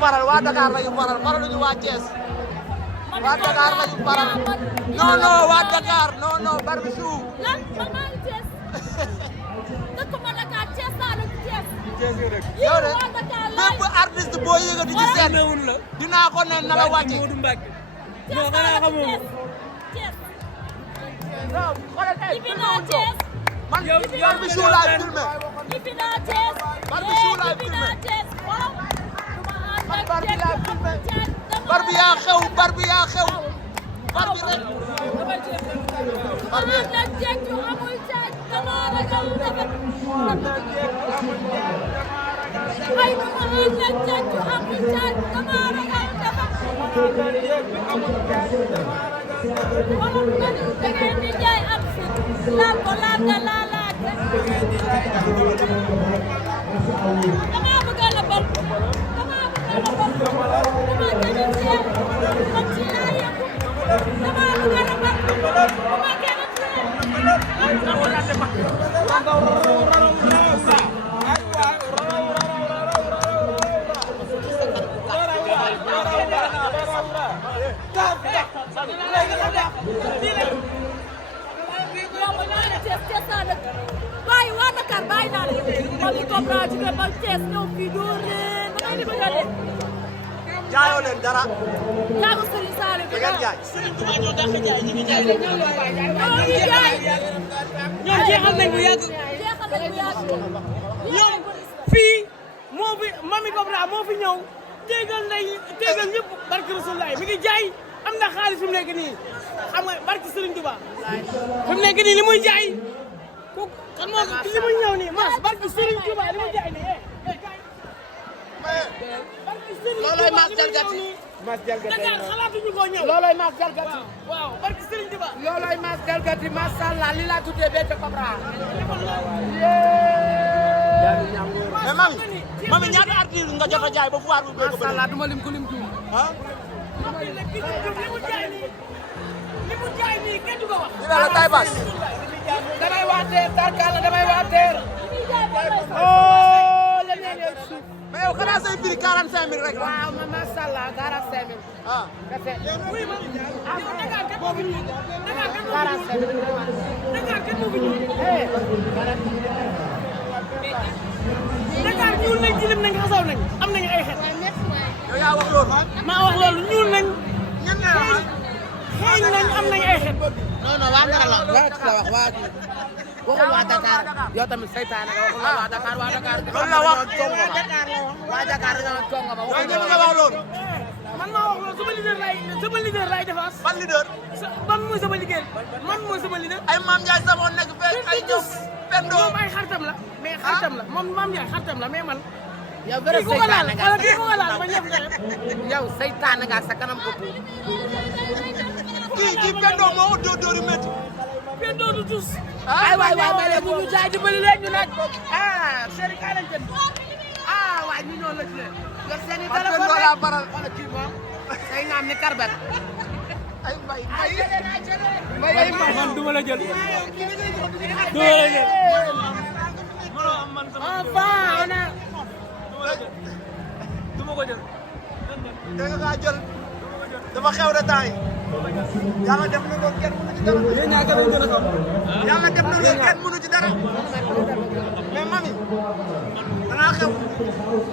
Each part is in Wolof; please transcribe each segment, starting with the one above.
faral waa Dakar la ñu faral faraluñu waa Thiès waa Dakar la ñu faral non non waa Dakar non non Barbichou lan man maa ngi Thiès dëkkuma Dakar Thiès laa dëkk Thiès. yow de bépp artiste boo yëgati ci seen dinaa ko ne na la wàcce Thiès laa dëkk Thiès. non xoolal tey Ibi naa Thiès. man Barbichou laay filmé Ibi naa Thiès. Barbichou laay Ibi filmé naa Thiès waaw. man Barbi laay filmé Barbi yaa xew Barbi yaa xew Barbi rek Barbi na jekku amul caaj dama ragal dafa ay dama na jekku amul caaj dama ragal dafa wala ngeen da ngeen di jaay am fit laal ko laal nga laalaat dama bëgg la bal dama bëgg la bal dama tamit seet man ci laa yëngu dama bëgg la bal dama kenn waaye waa Dakar bàyyi naa la ma ngi comprendre ci ba Thiès ñëw fii doo reen ba ngay di bëgg a dee jaayoo leen dara jaagu Serigne Saliou bi ngeen jaay ñoom jeexal nañ bu yàgg ñoom fii moo fi Mamy Cobra moo fi ñëw téegal ñëpp barke Rasulullah mi ngi jaay am na xaalis fi mu nekk nii xam nga barke Serigne Touba fi mu nekk nii li muy jaay ku kan moo li muy ñëw nii mas barke Serigne Touba li muy jaay nii loolooy maas jalgati Dakar xalaatuñu ko ñëw loolooy maas jalgati waaw barke Serigne Touba loolooy maas jalgati macha allah li laa tuddee Béthio Cobra mais mami ñaata artiste nga jot a jaay ba foire bu bëgg macha allah duma lim ko lim juum ah li mu jaay nii kenn du ko wax dina la tay bas damay waateer tarkal damay waateer oh la ñëw suuf mais yow xanaa say prix 45 000 rek waaw ma macha allah 45 000 ah kese oui ma Dakar kat moo fi ñuul Dakar kat moo fi ñuul Dakar ñuul nañ jilim nañ xasaw nañ am nañu ay xet yow yaa wax loolu maa wax loolu ñuul nañ ñen nga xeeñ nañ am nañu ay xet non non waa Ndara la wax waa kii waxul waa Dakar yow tamit saytaane nga waxul waa Dakar loolu la wax waa Dakar dañoo congo ba yow ñen nga wax loolu man maa wax loolu sama leader lay défense ban leader ban mooy sama liggéey man mooy sama leader ay Mame Ndiaye Savon nekk fee ay ñoom Pendo moom ay xaritam la mais xaritam la moom Mame Ndiaye xaritam la mais man yow vrai saytaane nga wala kii ko laal ma ñëf yow saytaane nga sa kanam ko kii Pendo moo ut dóori métti Pendo du tus ay waay ma leen bu ñu jaay dimbali leen ñu nag seri ka lañ jënd waay ñu ñoo la ci yor seen i téléphone Pendo laa faral wala kii moom say naam ni karbet ay mbay man duma la jël duma ko jël dégg nga jël dafa xew de temps yi yàlla def na loolu kenn mënu ci dara yéen ñaa gën a xam yàlla def na loolu kenn mënu ci dara mais mami dangaa xew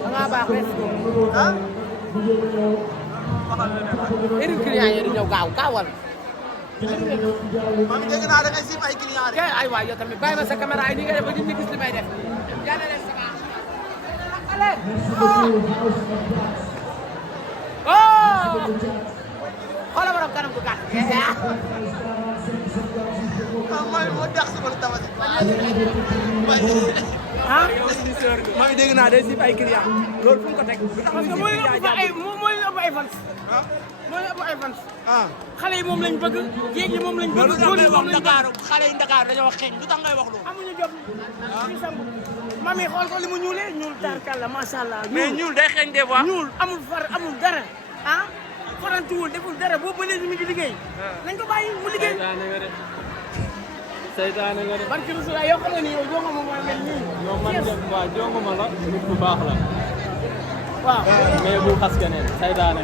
dangaa baax rek ah heure client yi di ñëw gaaw gaawal mami dégg naa da ngay siif ay client kay ay waay yow tamit bàyyi ma sa caméra yi ni nga def ba nit ñi gis li may def jàlle leen sa xoolal borom kanam gu gàtt mooy moo dax si wala tamati mami dégg naa day siif ay client loolu fu mu ko teg parce que mooy ëpp ay fans mooy ëpp ay fans xale yi moom lañ bëgg jéeg yi moom lañ bëgg góor yi moom lañ bëgg xale yi Dakar dañoo xeeñ lu tax ngay wax loolu amuñu jot ñu sangu mami xool ko li mu ñuulee ñuul tarkal la macha allah mais ñuul day xeeñ des fois ñuul amul far amul dara farantuwul deful dara boobu ba léegi mi ngi liggéey nañ ko bàyyi mu liggéey saytaane nga de. barke Rasulullah yow xam nga ni yow jongo ma mooy mel nii non man de waaw jongo ma la nit bu baax la. waaw mais bu xas keneen saytaane.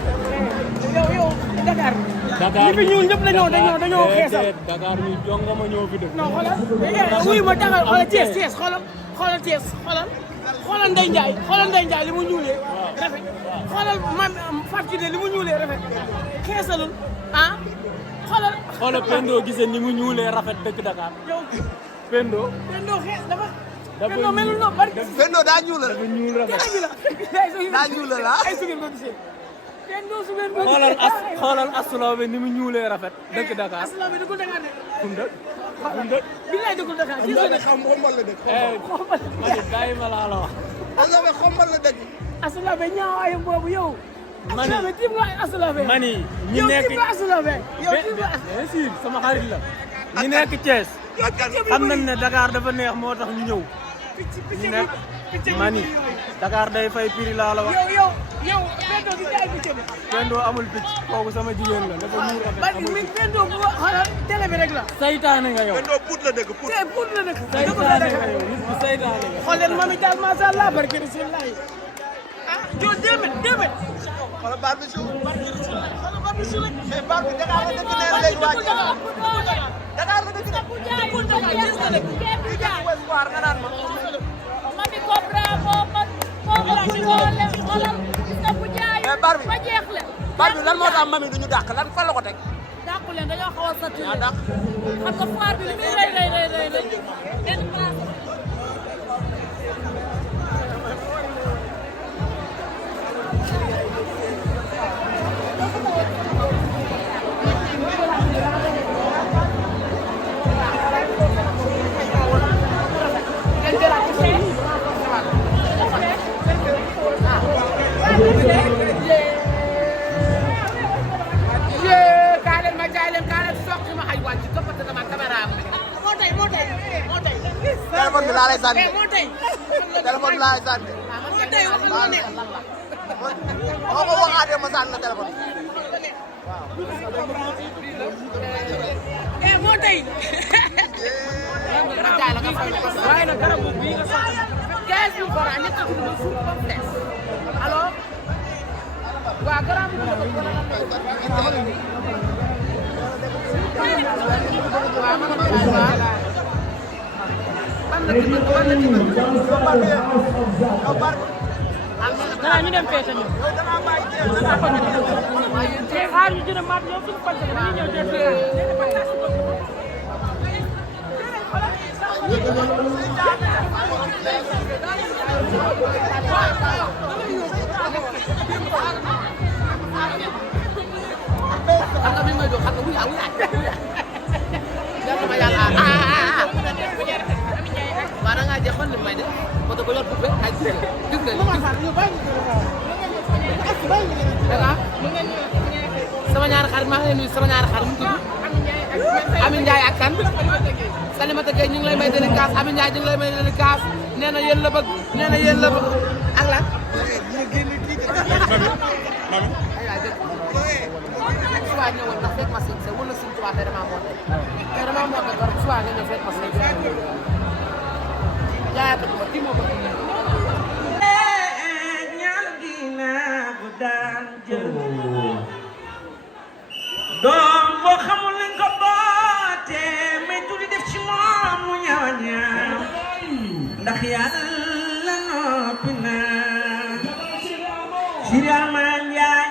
yow Dakar. Dakar ñi fi ñuul ñëpp dañoo xeesal. Dakar ñu jongama ñoo fi dëkk. non xoolal wuy ma taxal xoolal Thiès xoolal Thiès xoolal Ndeye Ndiaye li mu ñuulee rafet xoolal Fatou Kiné li mu ñuulee rafet xeesalul ah xoolal Pendo gisee ni mu ñuulee rafet dëkk Dakar. yow Pendo xees Pendo melul noonu bari Pendo daa ñuul la. dafa ñuul rafet. daa ñuul la ay su ngeen ko gisee Pendo su ngeen ko xoolal Asulaw bi ni mu ñuulee rafet dëkk Dakar. Asulaw bi dëkkul Dakar de. fu mu dëkk. billaay dëkkul Dakar. xombal la dëkk. Mani bàyyi ma laa la wax. Asulaw xombal la dëkk. Asulaw bi ñaawaayam boobu yow. Mani Asulaw bi tiim nga Asulaw bi. Mani ñi yow nekk tiim nga Asulaw bi. yow tiim nga bien sûr sama xarit la. ñi nekk Thiès. xam nañ ne Dakar dafa neex moo tax ñu ñëw. ñu nekk Mani Dakar day fay prix laa la wax. yow Pendo di jaay picc bi. Pendo amul picc kooku sama jigéen la dafa ñuul rafet bari mi Pendo bu xoolal télé bi rek la. saytaane nga yow. Pendo Pout la dëkk Pout. tey Pout la dëkk. saytaane nga yow nit bu saytaane nga. xool leen mami daal macha allah barke Rasulullah ah joo 2 mètres. xoolal baar bi suuf. xoolal baar bi suuf mais baar bi Dakar la dëkk nee léegi waa Dakar la dëkk nga naan ma. Mami Cobra moo la ci boole xoolal sa bu jaay ba jeex le baar bi lan moo tax mami duñu dàq lan fan la ko teg. dàqu leen dañoo xaw a saturé ah dàq. xam nga foire bi li muy rëy benn place téléphone bi laa lay sànni. téléphone bi laa lay sànni. boo ko waxaatee ma sànni la téléphone. moo tey. waaye nag garab bii nga soxla. 15 jours par an ñett ak lu suuf ba mu des. alors. waaw garab bi waaw dara ñu dem fee tamit. te xaar ñu jënd maat ñoom suñu fan dañuy ñëw jël waaw da ngaa jeexoon li may def moo tax ko yor poupée ay gis nga sama ñaari xarit maa ngi leen nuyu sama ñaari xarit mu tudd Amin Ndiaye ak kan Salimata Gueye ñu ngi lay may dédicace Amin Ndiaye ñu ngi lay may dédicace nee na yéen la bëgg nee na yéen la bëgg ak lan suba ñëwoon ndax fekk ma sin se wala sin suba tey damaa monté gor suba nga ñëw fekk ma sin jaayatu ko ti moo bëgg ñaan gi naa bu daan jël doom boo xamul lañ ko boote mais tuuti def ci moom mu ñaaw ñaaw ndax yàlla noppi naa Sirama Njaay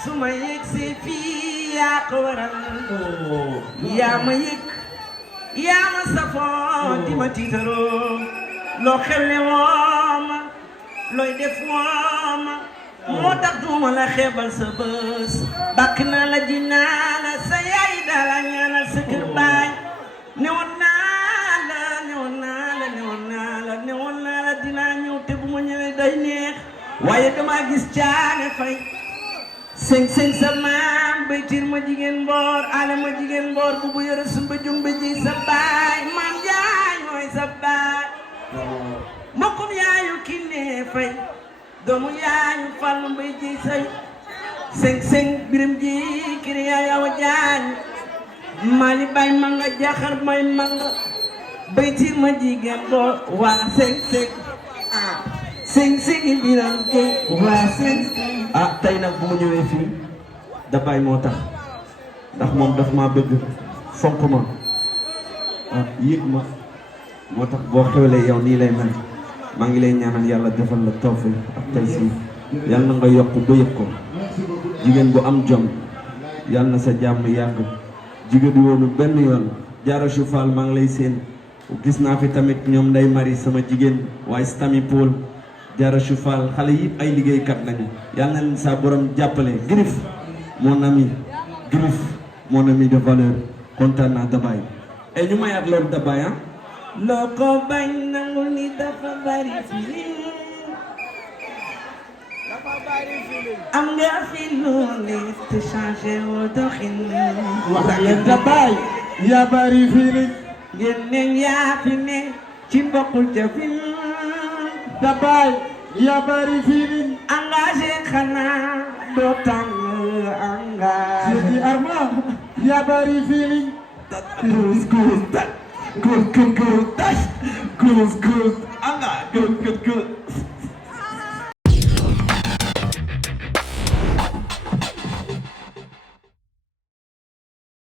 su ma yëg si fii yaa ko waral yaa ma yëg yaa ma safoo di ma tiitaroo loo xewle wooma looy def wooma moo tax duma la xeebal sa bës bàkk naa la ji naa la sa yaay daala ñaanal sa kër baay newoon naa la dinaa ñëw te bu ma ñëwee day neex waaye dama gis caane fay seng sa maam bay tiir ma jigéen mboor ale ma jigéen mboor bu bu yore sumba jumba ji sa baay maam yaay mooy sa baay mbokkum yaayu Kiné Fay doomu yaayu Fallu Mbay ji say seng biram ji kiri yaayawa jaañ mali bay manga jaxar may manga bay tiir ma jigéen mboor waa seng sing biram ko waa sing ah tey nag bu ma ñëwee fii Dabaye moo tax ndax moom daf maa bëgg fonk ma ah yëg ma moo tax boo xewlee yow nii lay mel maa ngi lay ñaanal yàlla defal la tawfiq ak taysiir yàlla na nga yokk ba yëg ko jigéen bu am jom yàlla na sa jàmm yàgg jigéen woonu benn yoon Diarra Choufal maa ngi lay seen gis naa fi tamit ñoom Ndeye Marie sama jigéen waaye Stami Paul Diarra Choufal xale yëpp ay liggéeykat lañu yàlla na leen sa borom jàppale Grif mon ami Grif mon ami de valeur kontaan naa Dabaye et ñu mayaat loolu Dabaye ah loo ko bañ nangu ni dafa bari feeling am nga fi lu ne te changé woo doxin wax leen Dabaye yaa bari feeling ngeen ne yaa fi ne ci bokkul ca fin Dabaye yaa bari feeling engagé xanaa doo tàng engagé Sidi Arma yaa bari feeling that goes that good anga good